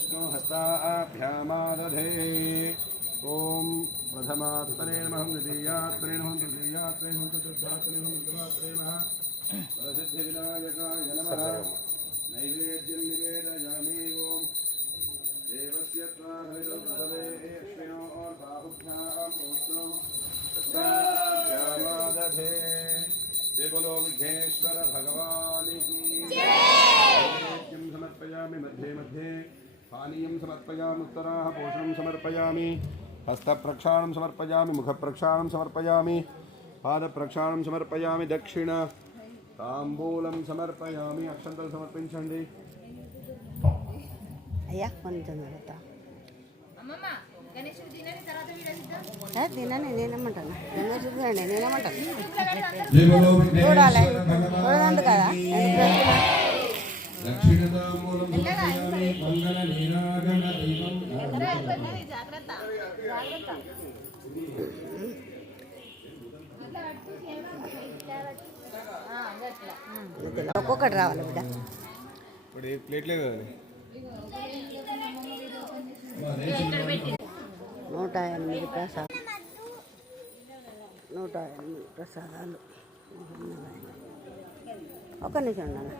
विष्णु हस्ताभ्यामादधे ओम प्रथमात्मने नमः द्वितीयात्मने नमः तृतीयात्मने नमः चतुर्थात्मने नमः पंचमात्मने नमः प्रसिद्धिविनायकाय नमः नैवेद्यं निवेदयामि ओम देवस्य त्वाभिरुपदवे श्रेयो और बाहुभ्यां विष्णु हस्ताभ्यामादधे जय बोलो विघ्नेश्वर भगवान की नैवेद्यं समर्पयामि मध्ये मध्ये पानीयं समर्पयामि उत्तराः पोषणं समर्पयामि हस्तप्रक्षालनं समर्पयामि मुखप्रक्षालनं समर्पयामि पादप्रक्षालनं समर्पयामि दक्षिण तांबूलं समर्पयामि अक्षंतल समर्पिंचंడి అయ్యా కొంచెం పెడతా అమ్మమ్మ గణేశుడు తినని తర్వాత వీడేద్దాం తినని నేనేమంటాను గణేశుడు తినండి నేనేమంటాను చూడాలి చూడదండి కదా జాగ్రత్త ఒక్కొక్కటి రావాలి బిడ్డ ఇప్పుడు ప్లేట్లే కదా 108 ప్రసాదాలు 108 ప్రసాదాలు ఒక నిమిషం ఉండాలి